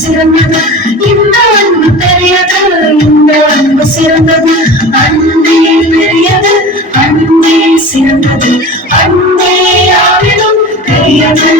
சிறந்தது, இந்த அன்பு பெரியது, இந்த அன்பு சிறந்தது, அன்பே பெரியது, அன்பே சிறந்தது, அன்பே யாரிலும் பெரியது.